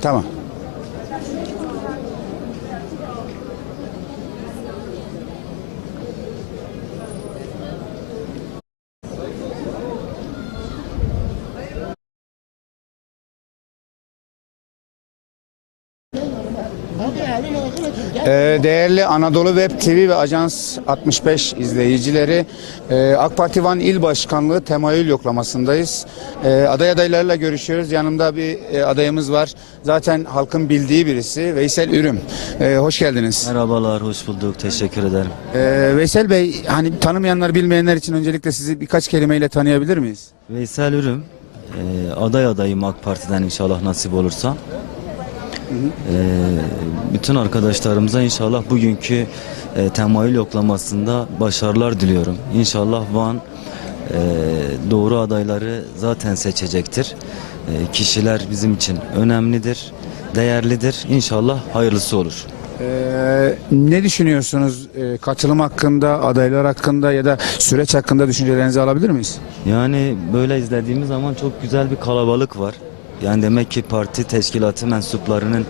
Tamam. Değerli Anadolu Web TV ve Ajans 65 izleyicileri e, AK Parti Van İl Başkanlığı temayül yoklamasındayız. E, Aday adaylarıyla görüşüyoruz. Yanımda bir e, adayımız var. Zaten halkın bildiği birisi. Veysel Ürüm. Hoş geldiniz. Merhabalar, hoş bulduk. Teşekkür ederim. Veysel Bey, hani tanımayanlar bilmeyenler için öncelikle sizi birkaç kelimeyle tanıyabilir miyiz? Veysel Ürüm, aday adayım AK Parti'den inşallah nasip olursa. E, bütün arkadaşlarımıza inşallah bugünkü e, temayül yoklamasında başarılar diliyorum. İnşallah Van e, doğru adayları zaten seçecektir. E, kişiler bizim için önemlidir, değerlidir. İnşallah hayırlısı olur. E, ne düşünüyorsunuz e, katılım hakkında, adaylar hakkında ya da süreç hakkında düşüncelerinizi alabilir miyiz? Yani böyle izlediğimiz zaman çok güzel bir kalabalık var. Yani demek ki parti teşkilatı mensuplarının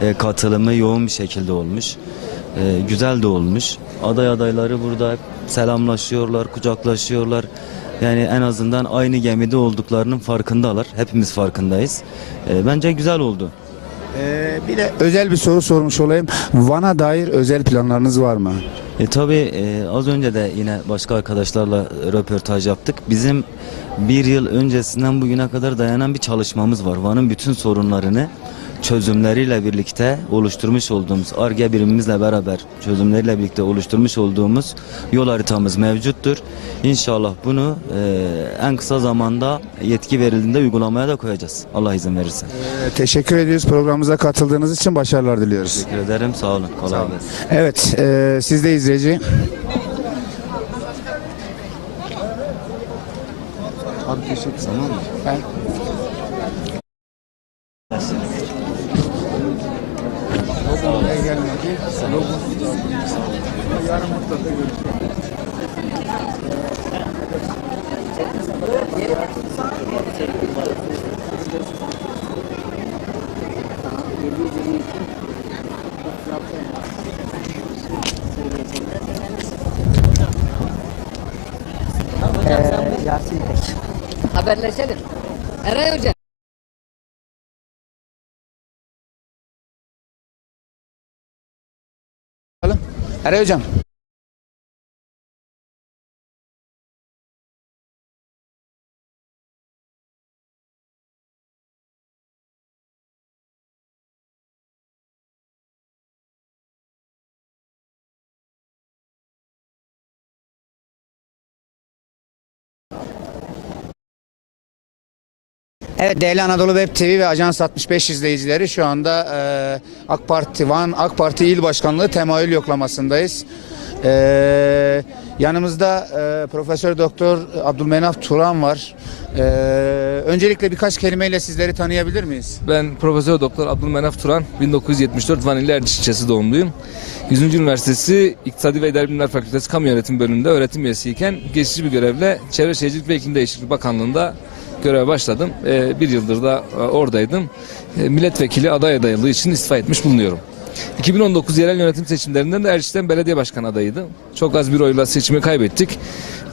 e, katılımı yoğun bir şekilde olmuş. E, güzel de olmuş. Aday adayları burada hep selamlaşıyorlar, kucaklaşıyorlar. Yani en azından aynı gemide olduklarının farkındalar. Hepimiz farkındayız. E, bence güzel oldu. Ee, bir de özel bir soru sormuş olayım. Van'a dair özel planlarınız var mı? E tabi az önce de yine başka arkadaşlarla röportaj yaptık. Bizim bir yıl öncesinden bugüne kadar dayanan bir çalışmamız var. Van'ın bütün sorunlarını çözümleriyle birlikte oluşturmuş olduğumuz ARGE birimimizle beraber çözümleriyle birlikte oluşturmuş olduğumuz yol haritamız mevcuttur. İnşallah bunu e, en kısa zamanda yetki verildiğinde uygulamaya da koyacağız. Allah izin verirse. Ee, teşekkür ediyoruz programımıza katıldığınız için başarılar diliyoruz. Teşekkür ederim. Sağ olun. Kolay gelsin. Evet, e, siz de izleyici. Abi teşekkür ederim. Ben... Yarın Haberleşelim. Eray Hoca. Eray Hocam. Evet değerli Anadolu Web TV ve Ajans 65 izleyicileri şu anda e, AK Parti Van AK Parti İl Başkanlığı temayül yoklamasındayız. E, yanımızda e, Profesör Doktor Abdülmenaf Turan var. E, öncelikle birkaç kelimeyle sizleri tanıyabilir miyiz? Ben Profesör Doktor Abdülmenaf Turan, 1974 Vanilli Erciş ilçesi doğumluyum. 100. Üniversitesi İktisadi ve İdari Bilimler Fakültesi Kamu Yönetim Bölümünde öğretim üyesiyken geçici bir görevle Çevre Şehircilik ve İklim Değişikliği Bakanlığı'nda göreve başladım. Ee, bir yıldır da e, oradaydım. Ee, milletvekili aday adaylığı için istifa etmiş bulunuyorum. 2019 yerel yönetim seçimlerinden de Erciş'ten belediye başkanı adayıydım. Çok az bir oyla seçimi kaybettik.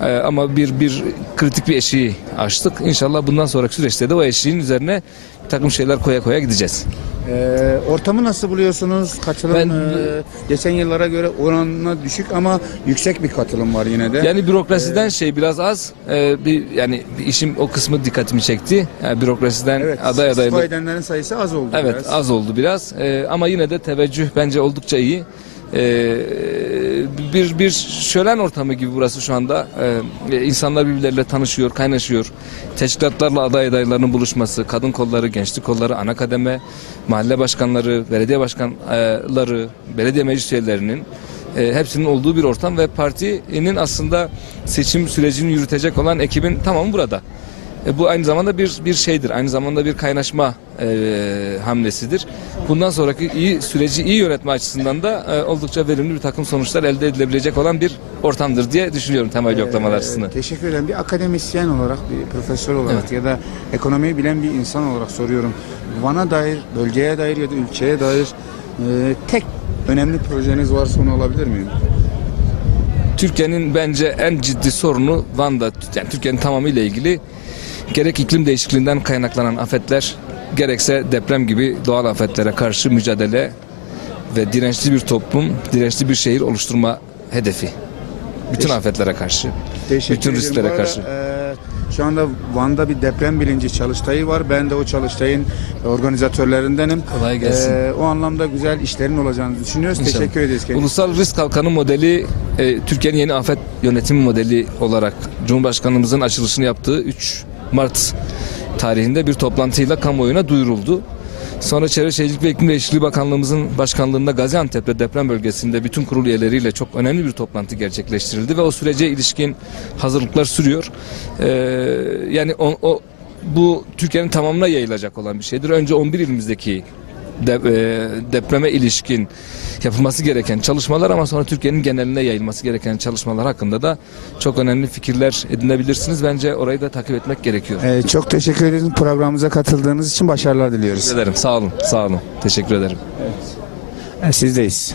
Ee, ama bir bir kritik bir eşiği aştık. İnşallah bundan sonraki süreçte de o eşiğin üzerine takım şeyler koya koya gideceğiz. E, ortamı nasıl buluyorsunuz? Katılım Ben- e, geçen yıllara göre oranına düşük ama yüksek bir katılım var yine de. Yani bürokrasiden şey biraz az. Ee, bir yani bir işim o kısmı dikkatimi çekti. Yani bürokrasiden evet, aday istifa adaylık. edenlerin sayısı az oldu Evet biraz. az oldu biraz. Ee, ama yine de teveccüh bence oldukça iyi. Ee, bir bir şölen ortamı gibi burası şu anda. Ee, insanlar birbirleriyle tanışıyor, kaynaşıyor. Teşkilatlarla aday adaylarının buluşması, kadın kolları, gençlik kolları, ana kademe, mahalle başkanları, belediye başkanları, belediye meclis üyelerinin e, hepsinin olduğu bir ortam ve partinin aslında seçim sürecini yürütecek olan ekibin tamamı burada. E, bu aynı zamanda bir bir şeydir. Aynı zamanda bir kaynaşma e, hamlesidir. Bundan sonraki iyi süreci iyi yönetme açısından da e, oldukça verimli bir takım sonuçlar elde edilebilecek olan bir ortamdır diye düşünüyorum temel yoklamalar açısından. Teşekkür ederim. Bir akademisyen olarak, bir profesör olarak ya da ekonomiyi bilen bir insan olarak soruyorum. Van'a dair, bölgeye dair ya da ülkeye dair e, tek önemli projeniz varsa onu alabilir miyim? Türkiye'nin bence en ciddi sorunu Van'da yani Türkiye'nin tamamıyla ilgili gerek iklim değişikliğinden kaynaklanan afetler gerekse deprem gibi doğal afetlere karşı mücadele ve dirençli bir toplum, dirençli bir şehir oluşturma hedefi. Bütün afetlere karşı, Teşekkür bütün risklere arada, karşı. e, şu anda Van'da bir deprem bilinci çalıştayı var. Ben de o çalıştayın organizatörlerindenim. Kolay gelsin. E, o anlamda güzel işlerin olacağını düşünüyoruz. İnşallah. Teşekkür ederiz. kendinize. Ulusal Risk Kalkanı modeli e, Türkiye'nin yeni afet yönetimi modeli olarak Cumhurbaşkanımızın açılışını yaptığı 3 Mart tarihinde bir toplantıyla kamuoyuna duyuruldu. Sonra Çevre Şehircilik ve İklim Değişikliği Bakanlığımızın başkanlığında Gaziantep'te deprem bölgesinde bütün kurul üyeleriyle çok önemli bir toplantı gerçekleştirildi ve o sürece ilişkin hazırlıklar sürüyor. Ee, yani o, o bu Türkiye'nin tamamına yayılacak olan bir şeydir. Önce 11 ilimizdeki de, e, depreme ilişkin yapılması gereken çalışmalar ama sonra Türkiye'nin geneline yayılması gereken çalışmalar hakkında da çok önemli fikirler edinebilirsiniz. Bence orayı da takip etmek gerekiyor. E, çok teşekkür ederim programımıza katıldığınız için başarılar diliyoruz. Teşekkür ederim. Sağ olun. Sağ olun. Teşekkür ederim. E, sizdeyiz.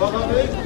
Baba Bey.